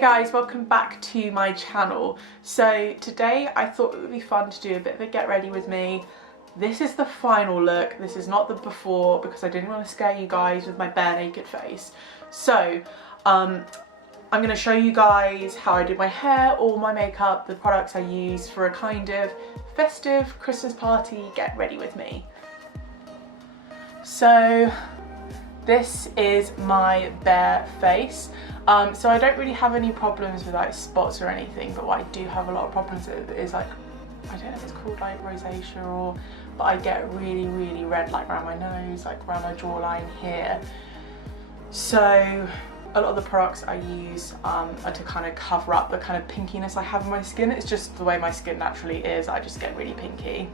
guys, welcome back to my channel. So today I thought it would be fun to do a bit of a get ready with me. This is the final look, this is not the before because I didn't want to scare you guys with my bare naked face. So I'm going to show you guys how I did my hair, all my makeup, the products I use for a kind of festive Christmas party get ready with me. So this is my bare face. So I don't really have any problems with like spots or anything, but what I do have a lot of problems with is like, I don't know if it's called like rosacea or, but I get really red like around my nose, like around my jawline here. So a lot of the products I use are to kind of cover up the kind of pinkiness I have in my skin. It's just the way my skin naturally is, I just get really pinky.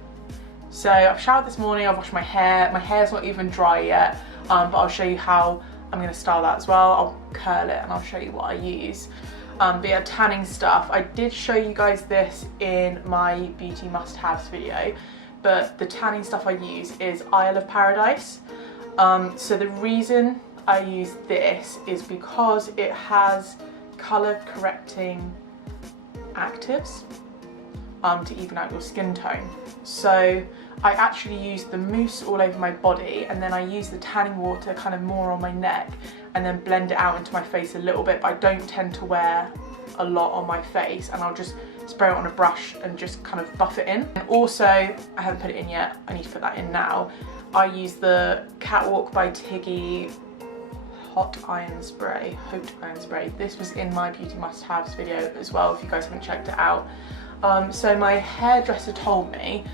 So I've showered this morning, I've washed my hair's not even dry yet, but I'll show you how I'm going to style that as well. I'll curl it and I'll show you what I use. But yeah, tanning stuff. I did show you guys this in my beauty must-haves video, but the tanning stuff I use is Isle of Paradise. So the reason I use this is because it has colour correcting actives to even out your skin tone. So I actually use the mousse all over my body, and then I use the tanning water kind of more on my neck and then blend it out into my face a little bit, but I don't tend to wear a lot on my face, and I'll just spray it on a brush and just kind of buff it in. And also, I haven't put it in yet, I need to put that in now, I use the Catwalk by Tiggy Hot Iron Spray. This was in my beauty must-haves video as well if you guys haven't checked it out. So my hairdresser told me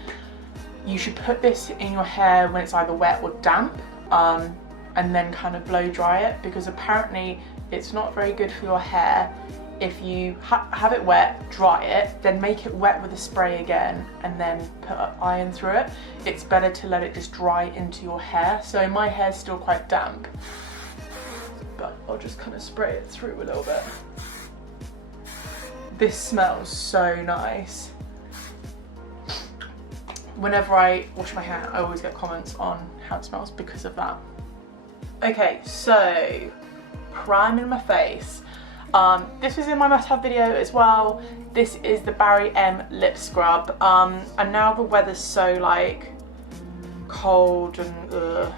you should put this in your hair when it's either wet or damp, and then kind of blow dry it, because apparently it's not very good for your hair if you have it wet, dry it, then make it wet with a spray again and then put iron through it. It's better to let it just dry into your hair. So my hair's still quite damp, but I'll just kind of spray it through a little bit. This smells so nice. Whenever I wash my hair, I always get comments on how it smells because of that. Okay, so priming my face. This was in my must-have video as well. This is the Barry M lip scrub, and now the weather's so like cold and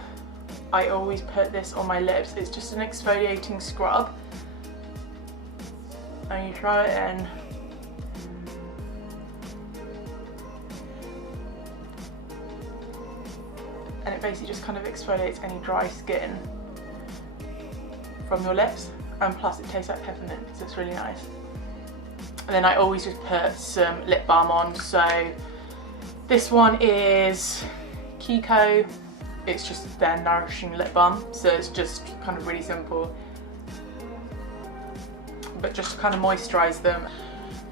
I always put this on my lips. It's just an exfoliating scrub, and you throw it in. And it basically just kind of exfoliates any dry skin from your lips, and plus it tastes like peppermint, so it's really nice. And then I always just put some lip balm on. So this one is KIKO. It's just their Nourishing lip balm, so it's just kind of really simple, but just to kind of moisturize them.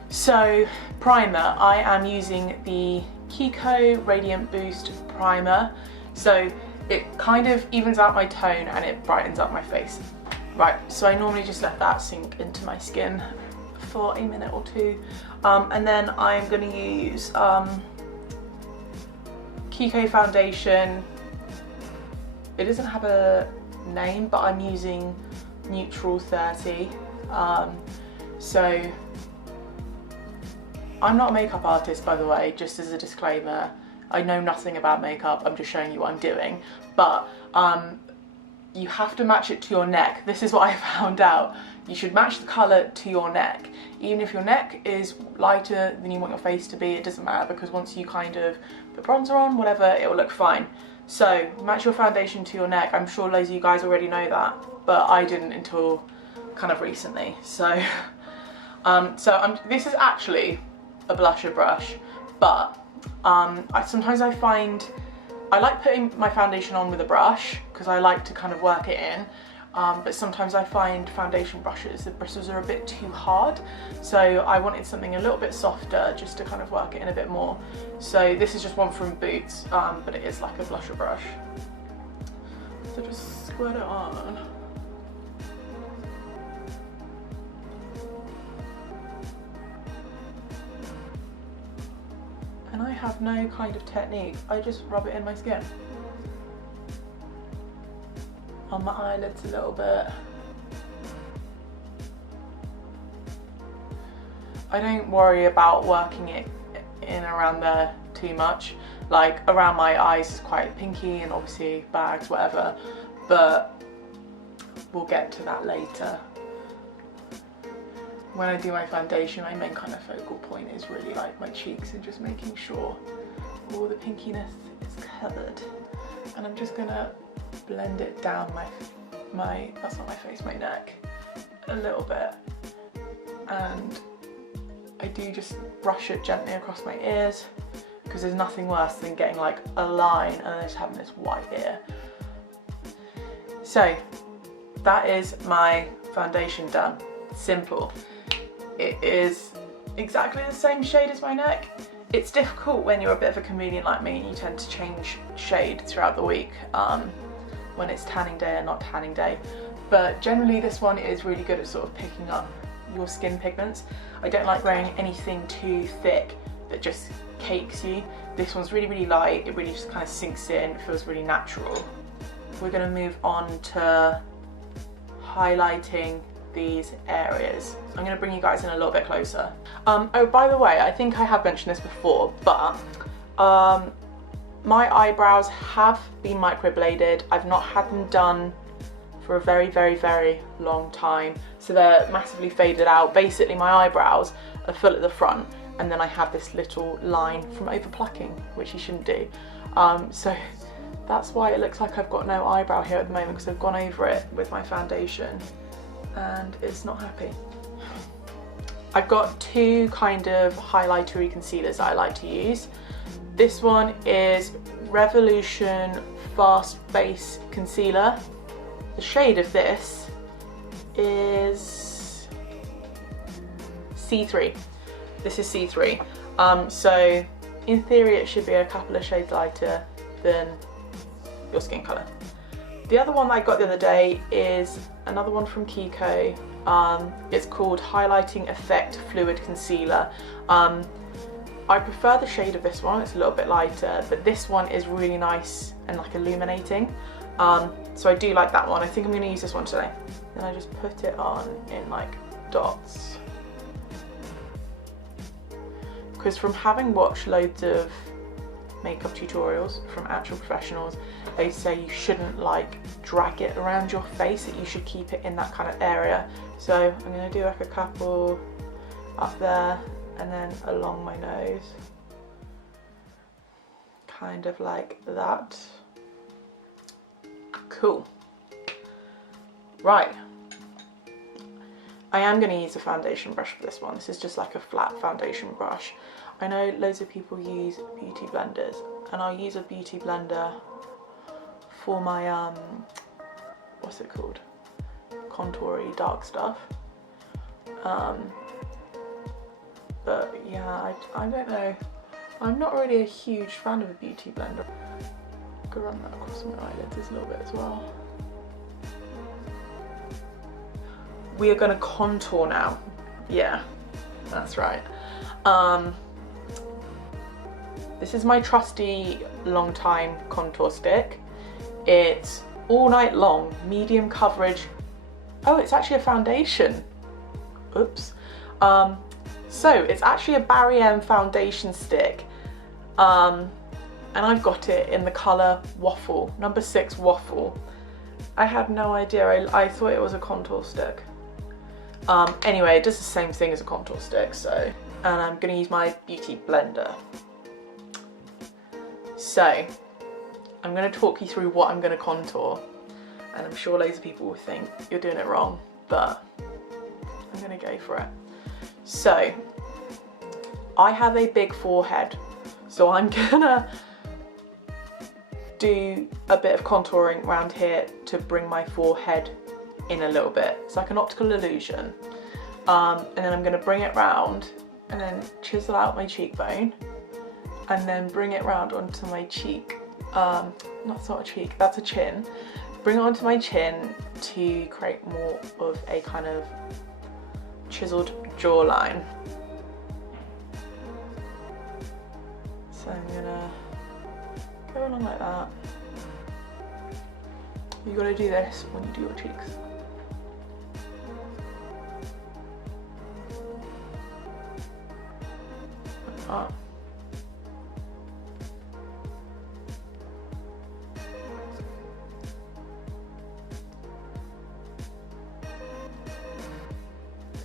So primer, I am using the KIKO Radiant Boost Primer. So it kind of evens out my tone and it brightens up my face. Right, so I normally just let that sink into my skin for a minute or two. And then I'm going to use KIKO Foundation. It doesn't have a name, but I'm using Neutral 30. So I'm not a makeup artist, by the way, just as a disclaimer. I know nothing about makeup, I'm just showing you what I'm doing. But you have to match it to your neck. This is what I found out. You should match the colour to your neck. Even if your neck is lighter than you want your face to be, it doesn't matter, because once you kind of put bronzer on, whatever, it will look fine. So match your foundation to your neck. I'm sure loads of you guys already know that, but I didn't until kind of recently. So, this is actually a blusher brush, but sometimes I find I like putting my foundation on with a brush because I like to kind of work it in, but sometimes I find foundation brushes, the bristles are a bit too hard, so I wanted something a little bit softer just to kind of work it in a bit more. So this is just one from Boots, but it is like a blusher brush. So just squirt it on. And I have no kind of technique, I just rub it in my skin. On my eyelids a little bit. I don't worry about working it in around there too much. Like around my eyes is quite pinky and obviously bags, whatever, but we'll get to that later. When I do my foundation, my main kind of focal point is really like my cheeks and just making sure all the pinkiness is covered. And I'm just gonna blend it down that's not my face, my neck, a little bit. And I do just brush it gently across my ears, because there's nothing worse than getting like a line and then just having this white ear. So that is my foundation done. Simple. It is exactly the same shade as my neck. It's difficult when you're a bit of a chameleon like me and you tend to change shade throughout the week when it's tanning day and not tanning day. But generally this one is really good at sort of picking up your skin pigments. I don't like wearing anything too thick that just cakes you. This one's really, really light. It really just kind of sinks in. It feels really natural. We're going to move on to highlighting these areas. I'm going to bring you guys in a little bit closer. Oh, by the way, I think I have mentioned this before, but my eyebrows have been microbladed. I've not had them done for a very, very, very long time. So they're massively faded out. Basically, my eyebrows are full at the front, and then I have this little line from over plucking, which you shouldn't do. So that's why it looks like I've got no eyebrow here at the moment, because I've gone over it with my foundation and it's not happy. I've got two kind of highlightery concealers that I like to use. This one is Revolution Fast Base Concealer. The shade of this is C3. This is C3. So in theory it should be a couple of shades lighter than your skin colour. The other one that I got the other day is another one from KIKO. It's called Highlighting Effect Fluid Concealer. I prefer the shade of this one, it's a little bit lighter, but this one is really nice and like illuminating. So I do like that one. I think I'm going to use this one today. Then I just put it on in like dots. Because from having watched loads of makeup tutorials from actual professionals, they say you shouldn't like drag it around your face, that you should keep it in that kind of area. So I'm going to do like a couple up there and then along my nose, kind of like that. Cool. Right, I am going to use a foundation brush for this one. This is just like a flat foundation brush. I know loads of people use beauty blenders, and I'll use a beauty blender for my what's it called, contoury dark stuff. But yeah, I don't know, I'm not really a huge fan of a beauty blender. I could run that across my eyelids a little bit as well. We are going to contour now. Yeah, that's right. This is my trusty long time contour stick. It's all night long, medium coverage. Oh, it's actually a foundation. Oops. So it's actually a Barry M foundation stick. And I've got it in the colour Waffle, number 6 Waffle. I had no idea, I thought it was a contour stick. Anyway, it does the same thing as a contour stick, so. And I'm gonna use my beauty blender. So, I'm gonna talk you through what I'm gonna contour. And I'm sure loads of people will think you're doing it wrong, but I'm gonna go for it. So, I have a big forehead, so I'm gonna do a bit of contouring around here to bring my forehead in a little bit. It's like an optical illusion. And then I'm gonna bring it round and then chisel out my cheekbone and then bring it round onto my cheek. That's not a cheek, that's a chin. Bring it onto my chin to create more of a kind of chiseled jawline. So I'm gonna go along like that. You gotta do this when you do your cheeks. up.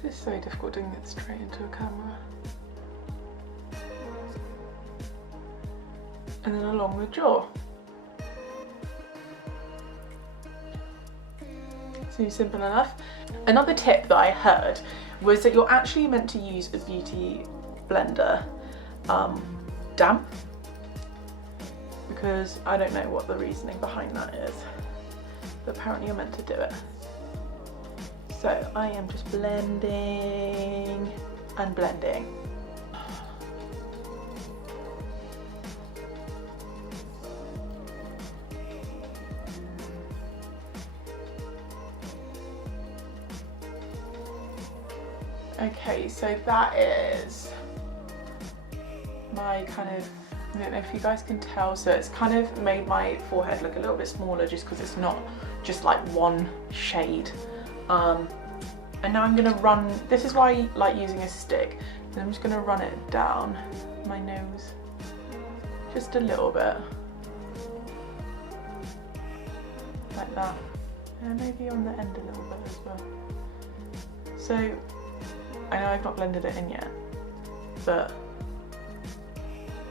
It's so difficult doing it straight into a camera. And then along the jaw. Seems simple enough. Another tip that I heard was that you're actually meant to use a beauty blender damp, because I don't know what the reasoning behind that is, but apparently you're meant to do it. So I am just blending and blending. Okay, so that is my kind of, I don't know if you guys can tell, so it's kind of made my forehead look a little bit smaller just because it's not just like one shade. And now I'm gonna run, this is why I like using a stick, and I'm just gonna run it down my nose just a little bit, like that, and maybe on the end a little bit as well. So I know I've not blended it in yet, but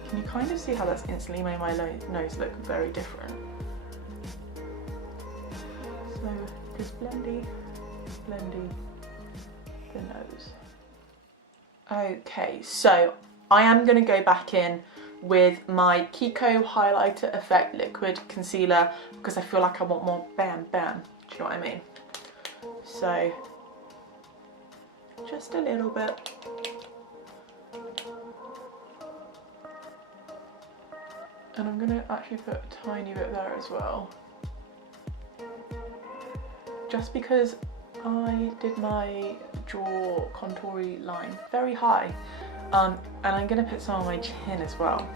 can you kind of see how that's instantly made my nose look very different? So just blendy the nose. Okay, so I am going to go back in with my KIKO Highlighter Effect Liquid Concealer because I feel like I want more bam bam, do you know what I mean? So just a little bit. And I'm going to actually put a tiny bit there as well. Just because I did my jaw contour line very high. And I'm going to put some on my chin as well.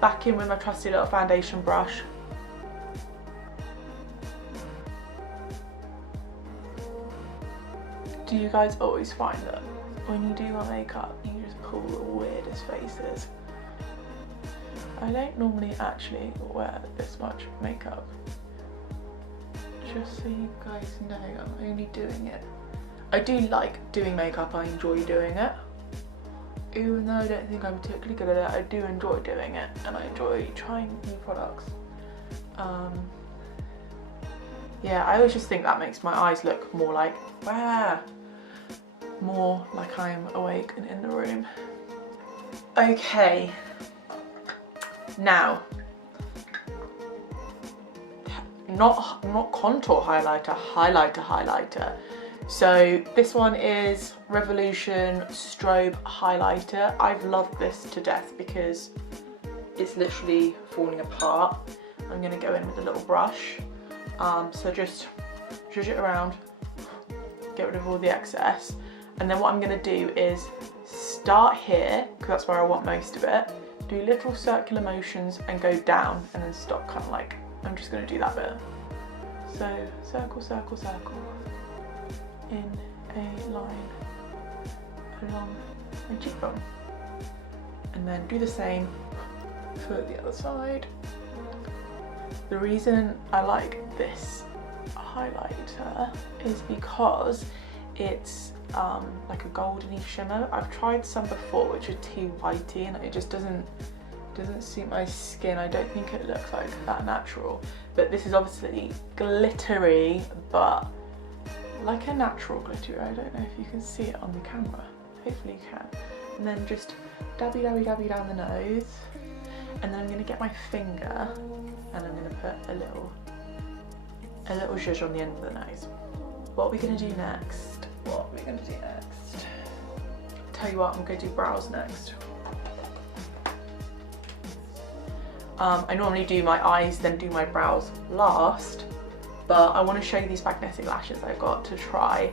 Back in with my trusty little foundation brush. Do you guys always find that when you do my makeup, you just pull the weirdest faces? I don't normally actually wear this much makeup. Just so you guys know, I'm only doing it. I do like doing makeup, I enjoy doing it. Even though I don't think I'm particularly good at it, I do enjoy doing it, and I enjoy trying new products. Yeah, I always just think that makes my eyes look more like, wow, more like I'm awake and in the room. Okay, now, not contour highlighter, highlighter. So this one is Revolution Strobe Highlighter. I've loved this to death because it's literally falling apart. I'm gonna go in with a little brush. So just zhuzh it around, get rid of all the excess. And then what I'm gonna do is start here, because that's where I want most of it, do little circular motions and go down and then stop, kind of like, I'm just gonna do that bit. So circle, circle, circle, in a line along my cheekbone. And then do the same for the other side. The reason I like this highlighter is because it's like a goldeny shimmer. I've tried some before which are too whitey and it just doesn't suit my skin. I don't think it looks like that natural. But this is obviously glittery, but like a natural glittery. I don't know if you can see it on the camera. Hopefully you can. And then just dabby dabby dabby down the nose. And then I'm gonna get my finger and I'm gonna put a little zhuzh on the end of the nose. What are we gonna do next? Tell you what, I'm gonna do brows next. I normally do my eyes, then do my brows last, but I want to show you these magnetic lashes I got to try,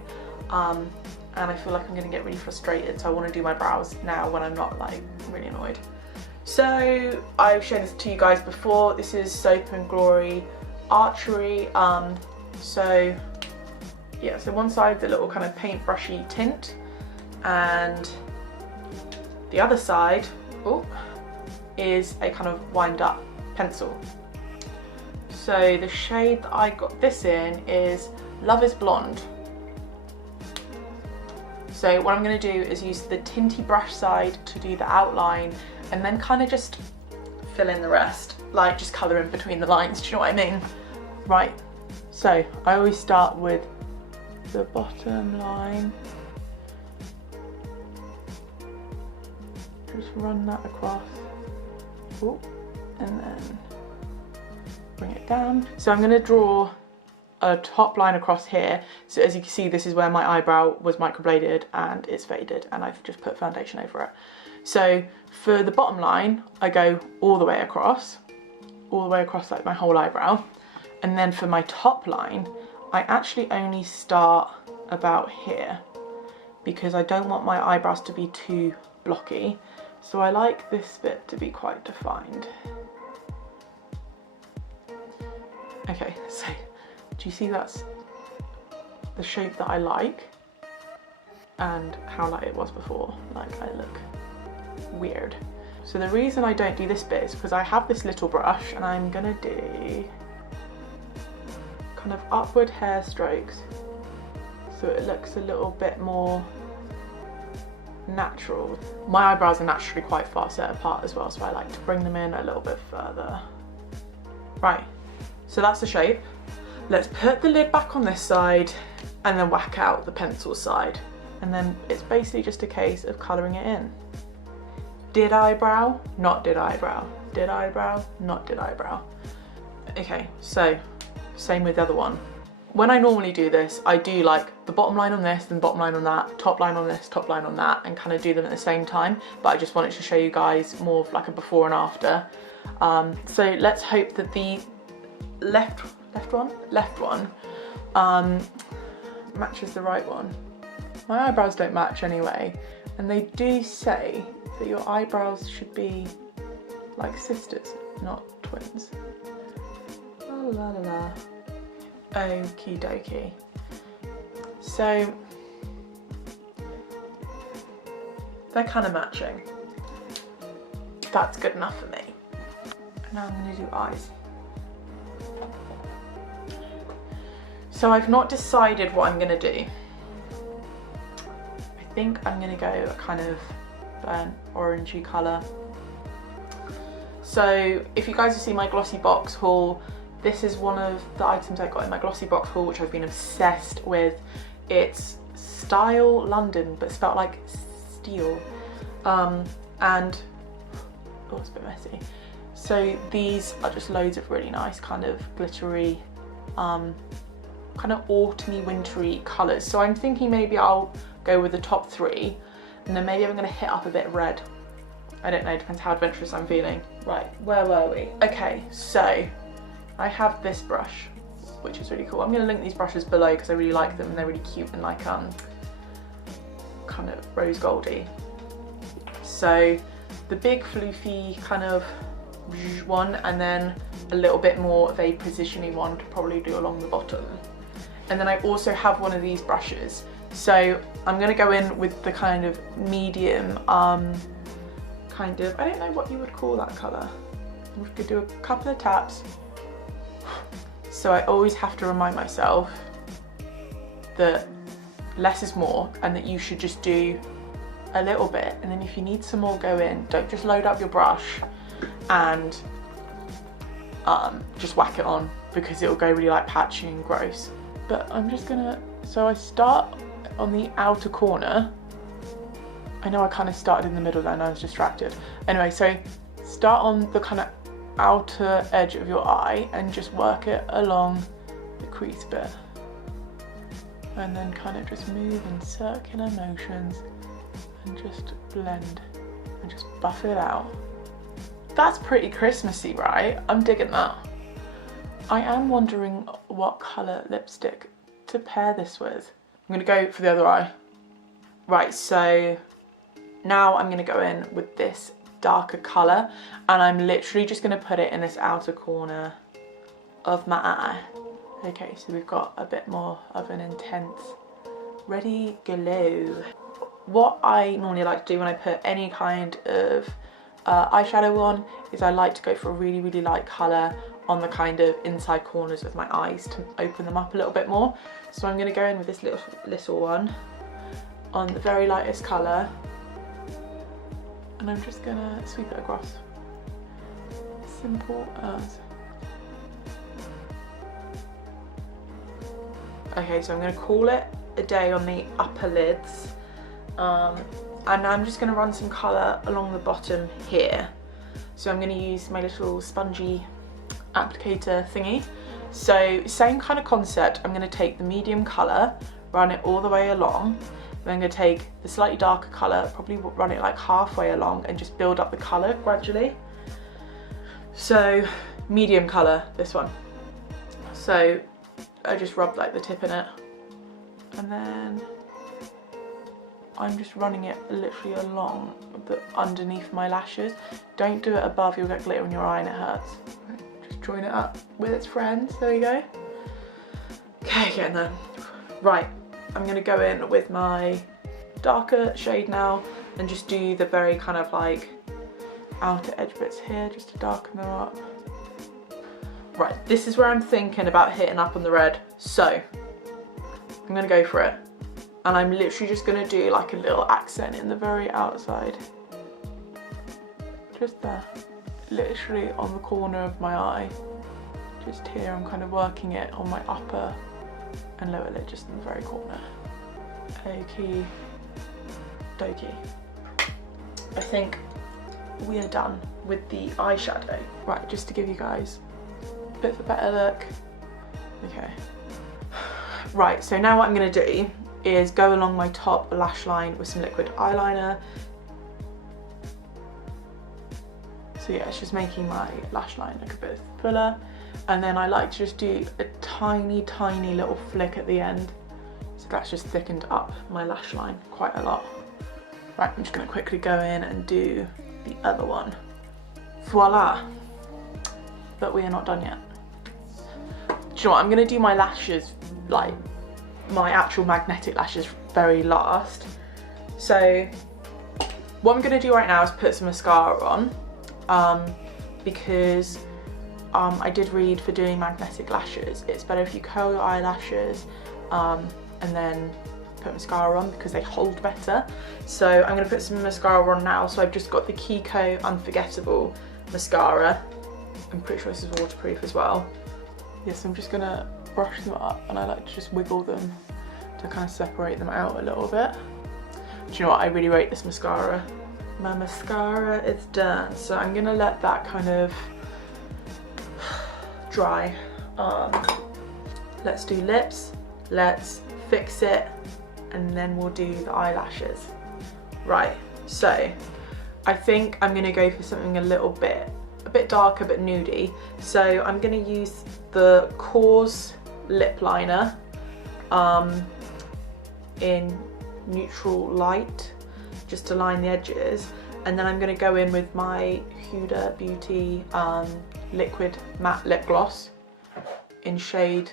and I feel like I'm going to get really frustrated, so I want to do my brows now when I'm not like really annoyed. So I've shown this to you guys before. This is Soap and Glory Archery. So yeah, so one side the little kind of paintbrushy tint, and The other side is a kind of wind up pencil. So the shade that I got this in is Love is Blonde. So what I'm going to do is use the tinty brush side to do the outline and then kind of just fill in the rest, like just colour in between the lines, do you know what I mean? Right, so I always start with the bottom line. Just run that across. Ooh, and then bring it down. So I'm going to draw a top line across here. So as you can see, this is where my eyebrow was microbladed and it's faded, and I've just put foundation over it. So for the bottom line, I go all the way across like my whole eyebrow. And then for my top line, I actually only start about here because I don't want my eyebrows to be too blocky. So I like this bit to be quite defined. Okay, so do you see that's the shape that I like and how light it was before? Like, I look weird. So the reason I don't do this bit is because I have this little brush and I'm gonna do kind of upward hair strokes so it looks a little bit more natural. My eyebrows are naturally quite far set apart as well, so I like to bring them in a little bit further. Right, so that's the shape. Let's put the lid back on this side and then whack out the pencil side. And then it's basically just a case of colouring it in. Did eyebrow, not did eyebrow. Did eyebrow, not did eyebrow. Okay, so same with the other one. When I normally do this, I do like the bottom line on this, then bottom line on that, top line on this, top line on that, and kind of do them at the same time. But I just wanted to show you guys more of like a before and after. So let's hope that the left one matches the right one. My eyebrows don't match anyway, and they do say that your eyebrows should be like sisters, not twins. La la la la. Okie dokie. So they're kind of matching. That's good enough for me. Now I'm going to do eyes. So I've not decided what I'm going to do. I think I'm going to go a kind of burnt orangey colour. So if you guys have seen my glossy box haul, this is one of the items I got in my glossy box haul, which I've been obsessed with. It's STYL London, but spelled like steel. And, oh, it's a bit messy. So these are just loads of really nice kind of glittery, kind of autumny, wintry colours. So I'm thinking maybe I'll go with the top three, and then maybe I'm going to hit up a bit of red. I don't know, depends how adventurous I'm feeling. Right, where were we? Okay, so I have this brush, which is really cool. I'm going to link these brushes below because I really like them and they're really cute and like kind of rose goldy. So the big floofy kind of one, and then a little bit more of a position-y one to probably do along the bottom. And then I also have one of these brushes. So I'm going to go in with the kind of medium, kind of, I don't know what you would call that colour. I'm just going to do a couple of taps. So I always have to remind myself that less is more and that you should just do a little bit, and then if you need some more, go in. Don't just load up your brush and just whack it on, because it'll go really like patchy and gross. But I'm just gonna, so I start on the outer corner. I know I kind of started in the middle then, I was distracted. Anyway, so start on the kind of outer edge of your eye and just work it along the crease bit. And then kind of just move in circular motions and just blend and just buff it out. That's pretty Christmassy, right? I'm digging that. I am wondering what colour lipstick to pair this with. I'm gonna go for the other eye. Right, so now I'm gonna go in with this darker colour, and I'm literally just gonna put it in this outer corner of my eye. Okay, so we've got a bit more of an intense ready glow. what I normally like to do when I put any kind of eyeshadow on is I like to go for a really, really light colour on the kind of inside corners of my eyes to open them up a little bit more. So I'm going to go in with this little one on the very lightest colour, and I'm just going to sweep it across. Simple as. Okay, so I'm going to call it a day on the upper lids, and I'm just going to run some colour along the bottom here. So I'm going to use my little spongy applicator thingy. So same kind of concept, I'm going to take the medium colour, run it all the way along, then I'm going to take the slightly darker colour, probably run it like halfway along and just build up the colour gradually. So medium colour, this one. So I just rub like the tip in it, and then I'm just running it literally along underneath my lashes. Don't do it above, you'll get glitter in your eye and it hurts. Just join it up with its friends, there we go. Okay, getting there. Right, I'm gonna go in with my darker shade now and just do the very kind of like outer edge bits here just to darken them up. Right, this is where I'm thinking about hitting up on the red, so I'm gonna go for it. And I'm literally just gonna do like a little accent in the very outside. Just there, literally on the corner of my eye. Just here, I'm kind of working it on my upper and lower lid, just in the very corner. Okie dokie. I think we are done with the eyeshadow. Right, just to give you guys a bit of a better look. Okay. Right, so now what I'm gonna do is go along my top lash line with some liquid eyeliner. So yeah, it's just making my lash line look a bit fuller. And then I like to just do a tiny, tiny little flick at the end. So that's just thickened up my lash line quite a lot. Right, I'm just gonna quickly go in and do the other one. Voila. But we are not done yet. Do you know what, I'm gonna do my lashes, like my actual magnetic lashes, very last. So what I'm gonna do right now is put some mascara on, because I did read for doing magnetic lashes, it's better if you curl your eyelashes and then put mascara on because they hold better. So I'm gonna put some mascara on now. So I've just got the KIKO Unforgetable mascara. I'm pretty sure this is waterproof as well. Yes, I'm just gonna brush them up, and I like to just wiggle them to kind of separate them out a little bit. Do you know what, I really rate this mascara. My mascara is done, so I'm gonna let that kind of dry. Let's do lips, let's fix it, and then we'll do the eyelashes. Right, so I think I'm gonna go for something a bit darker but nudie. So I'm gonna use the Korres Lip Liner in neutral light just to line the edges, and then I'm going to go in with my Huda Beauty liquid matte lip gloss in shade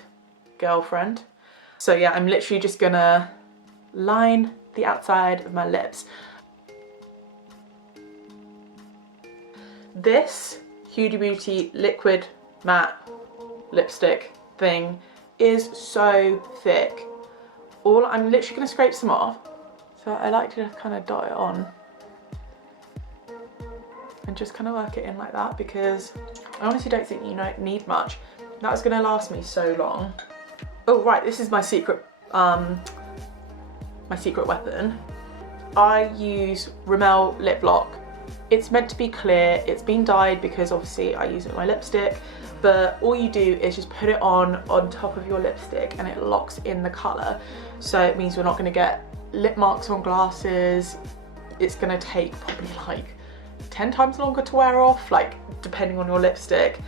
Girlfriend. So yeah, I'm literally just gonna line the outside of my lips. This Huda Beauty liquid matte lipstick thing is so thick. I'm literally gonna scrape some off. So I like to just kind of dot it on and just kind of work it in like that, because I honestly don't think you need much. That's gonna last me so long. Oh right, this is my secret weapon. I use Rimmel lip lock. It's meant to be clear, it's been dyed because obviously I use it with my lipstick, but all you do is just put it on top of your lipstick and it locks in the colour. So it means we're not going to get lip marks on glasses. It's going to take probably like 10 times longer to wear off, like depending on your lipstick.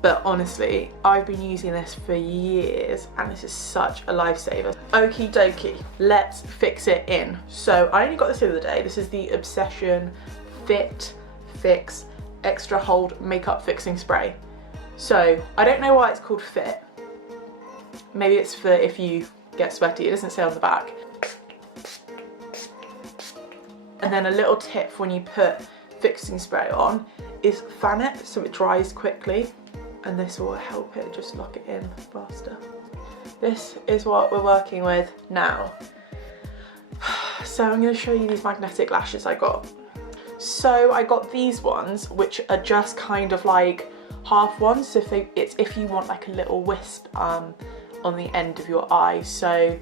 But honestly, I've been using this for years and this is such a lifesaver. Okie dokie, let's fix it in. So I only got this the other day. This is the Obsession Fit Fix Extra Hold Makeup Fixing Spray. So I don't know why it's called Fit. Maybe it's for if you get sweaty. It doesn't say on the back. And then a little tip for when you put fixing spray on is fan it so it dries quickly, and this will help it just lock it in faster. This is what we're working with now. So I'm going to show you these magnetic lashes I got. So I got these ones, which are just kind of like half ones. So it's if you want like a little wisp on the end of your eye. So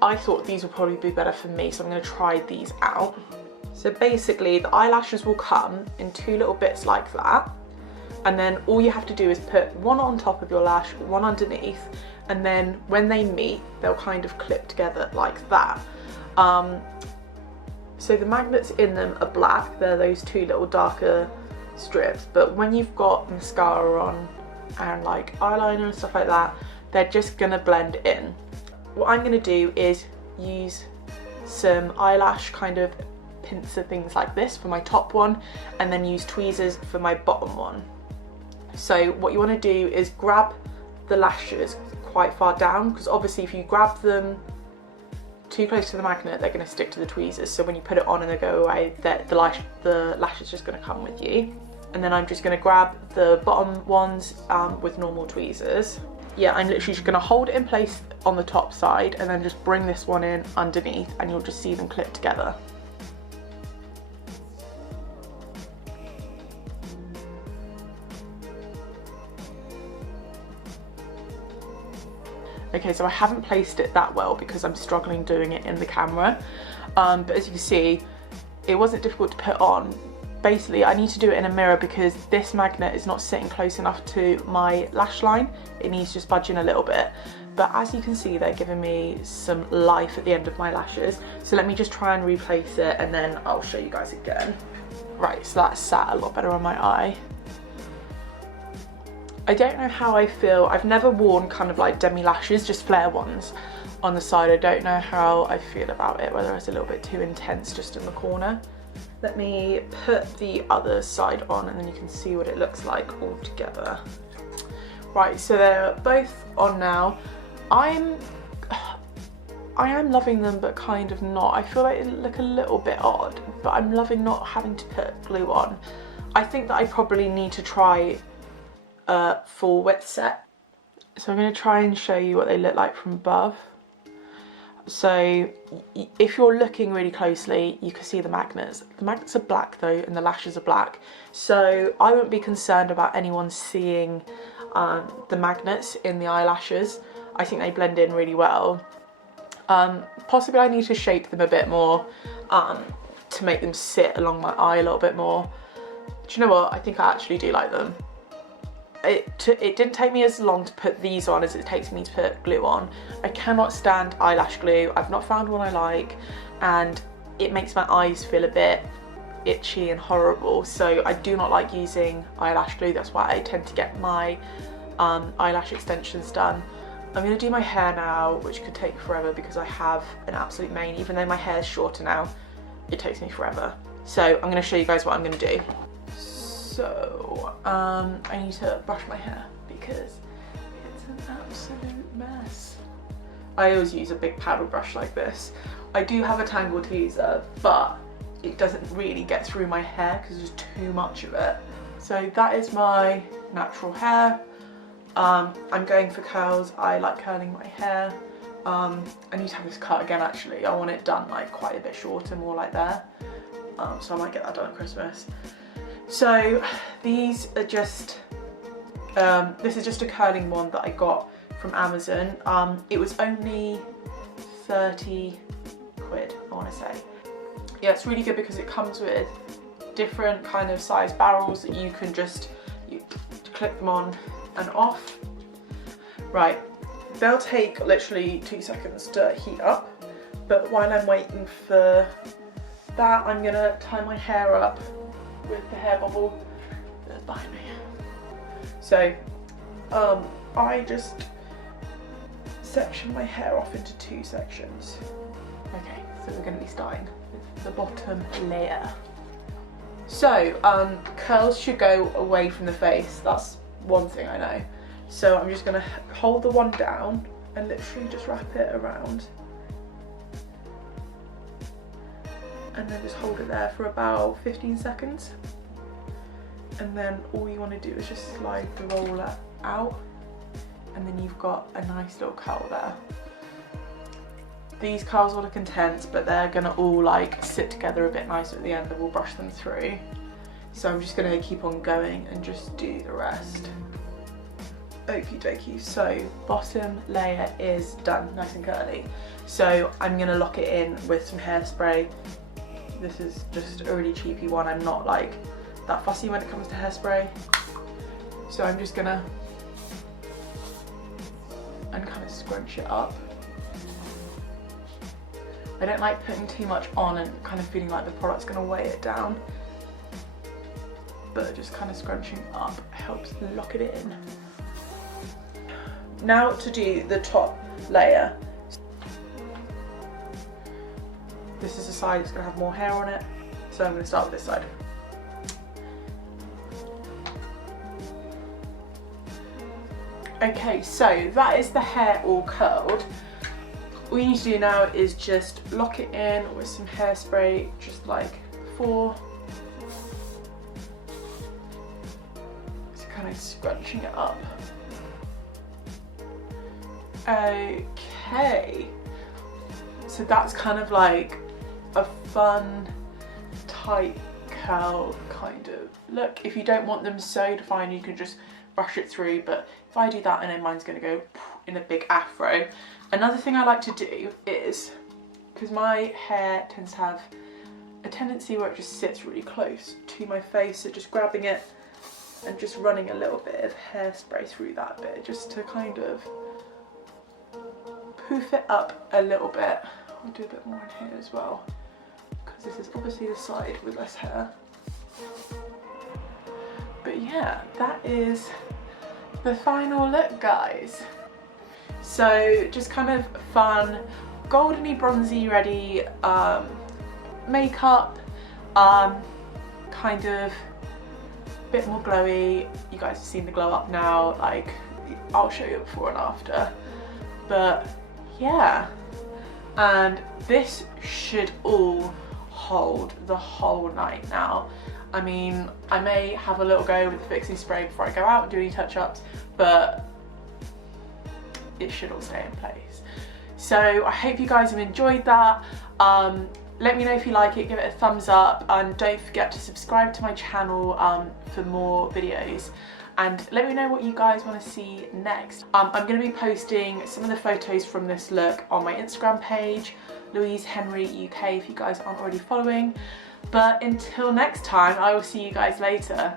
I thought these would probably be better for me, so I'm going to try these out. So basically the eyelashes will come in 2 little bits like that, and then all you have to do is put one on top of your lash, one underneath, and then when they meet they'll kind of clip together like that. So the magnets in them are black, they're those 2 little darker strips, but when you've got mascara on and like eyeliner and stuff like that, they're just gonna blend in. What I'm gonna do is use some eyelash kind of pincer things like this for my top one, and then use tweezers for my bottom one. So what you want to do is grab the lashes quite far down, because obviously if you grab them too close to the magnet they're going to stick to the tweezers, so when you put it on and they go away, the lash is just going to come with you. And then I'm just going to grab the bottom ones with normal tweezers. Yeah, I'm literally just going to hold it in place on the top side and then just bring this one in underneath, and you'll just see them clip together. Okay, so I haven't placed it that well because I'm struggling doing it in the camera, but as you can see, it wasn't difficult to put on. Basically, I need to do it in a mirror because this magnet is not sitting close enough to my lash line. It needs just budging a little bit. But as you can see, they're giving me some life at the end of my lashes. So let me just try and replace it and then I'll show you guys again. Right, so that's sat a lot better on my eye. I don't know how I feel. I've never worn kind of like demi lashes, just flare ones on the side. I don't know how I feel about it, whether it's a little bit too intense just in the corner. Let me put the other side on and then you can see what it looks like all together. Right, so they're both on now. I am loving them, but kind of not. I feel like they look a little bit odd, but I'm loving not having to put glue on. I think that I probably need to try a full wet set. So I'm going to try and show you what they look like from above. So if you're looking really closely, you can see the magnets. The magnets are black though, and the lashes are black. So I wouldn't be concerned about anyone seeing the magnets in the eyelashes. I think they blend in really well. Possibly I need to shape them a bit more to make them sit along my eye a little bit more. Do you know what? I think I actually do like them. It didn't take me as long to put these on as it takes me to put glue on. I cannot stand eyelash glue. I've not found one I like, and it makes my eyes feel a bit itchy and horrible. So I do not like using eyelash glue. That's why I tend to get my eyelash extensions done. I'm going to do my hair now, which could take forever because I have an absolute mane. Even though my hair is shorter now, it takes me forever. So I'm going to show you guys what I'm going to do. So I need to brush my hair because it's an absolute mess. I always use a big paddle brush like this. I do have a tangle teaser, but it doesn't really get through my hair because there's too much of it. So that is my natural hair. I'm going for curls. I like curling my hair. I need to have this cut again actually. I want it done like quite a bit shorter, more like there. So I might get that done at Christmas. So these are just, this is just a curling one that I got from Amazon. It was only 30 quid, I want to say. Yeah, it's really good because it comes with different kind of size barrels that you can just clip them on and off. Right, they'll take literally 2 seconds to heat up, but while I'm waiting for that, I'm gonna tie my hair up with the hair bobble that's behind me. So I just section my hair off into 2 sections. Okay, so we're going to be starting with the bottom layer. So curls should go away from the face, that's one thing I know. So I'm just going to hold the one down and literally just wrap it around. and then just hold it there for about 15 seconds. And then all you want to do is just slide the roller out, and then you've got a nice little curl there. These curls will look intense, but they're gonna all like sit together a bit nicer at the end, and we'll brush them through. So I'm just gonna keep on going and just do the rest. Okie dokie, so bottom layer is done, nice and curly. So I'm gonna lock it in with some hairspray. This is just a really cheapy one. I'm not like that fussy when it comes to hairspray. So I'm just gonna and kind of scrunch it up. I don't like putting too much on and kind of feeling like the product's gonna weigh it down. But just kind of scrunching up helps lock it in. Now to do the top layer. This is the side that's gonna have more hair on it. So I'm gonna start with this side. Okay, so that is the hair all curled. All you need to do now is just lock it in with some hairspray, just like before. So kind of scrunching it up. Okay, so that's kind of like a fun, tight curl kind of look. If you don't want them so defined, you can just brush it through, but if I do that and then mine's gonna go in a big afro. Another thing I like to do is, because my hair tends to have a tendency where it just sits really close to my face, so just grabbing it and just running a little bit of hairspray through that bit, just to kind of poof it up a little bit. I'll do a bit more in here as well, because this is obviously the side with less hair. But yeah, that is the final look, guys. So just kind of fun, goldeny bronzy ready makeup, kind of a bit more glowy. You guys have seen the glow up now, like I'll show you before and after. But yeah, and this should all hold the whole night now. I mean, I may have a little go with the fixing spray before I go out and do any touch-ups, but it should all stay in place. So I hope you guys have enjoyed that. Let me know if you like it, give it a thumbs up, and don't forget to subscribe to my channel for more videos. And let me know what you guys want to see next. I'm going to be posting some of the photos from this look on my Instagram page, louisehenryuk, if you guys aren't already following. But until next time, I will see you guys later.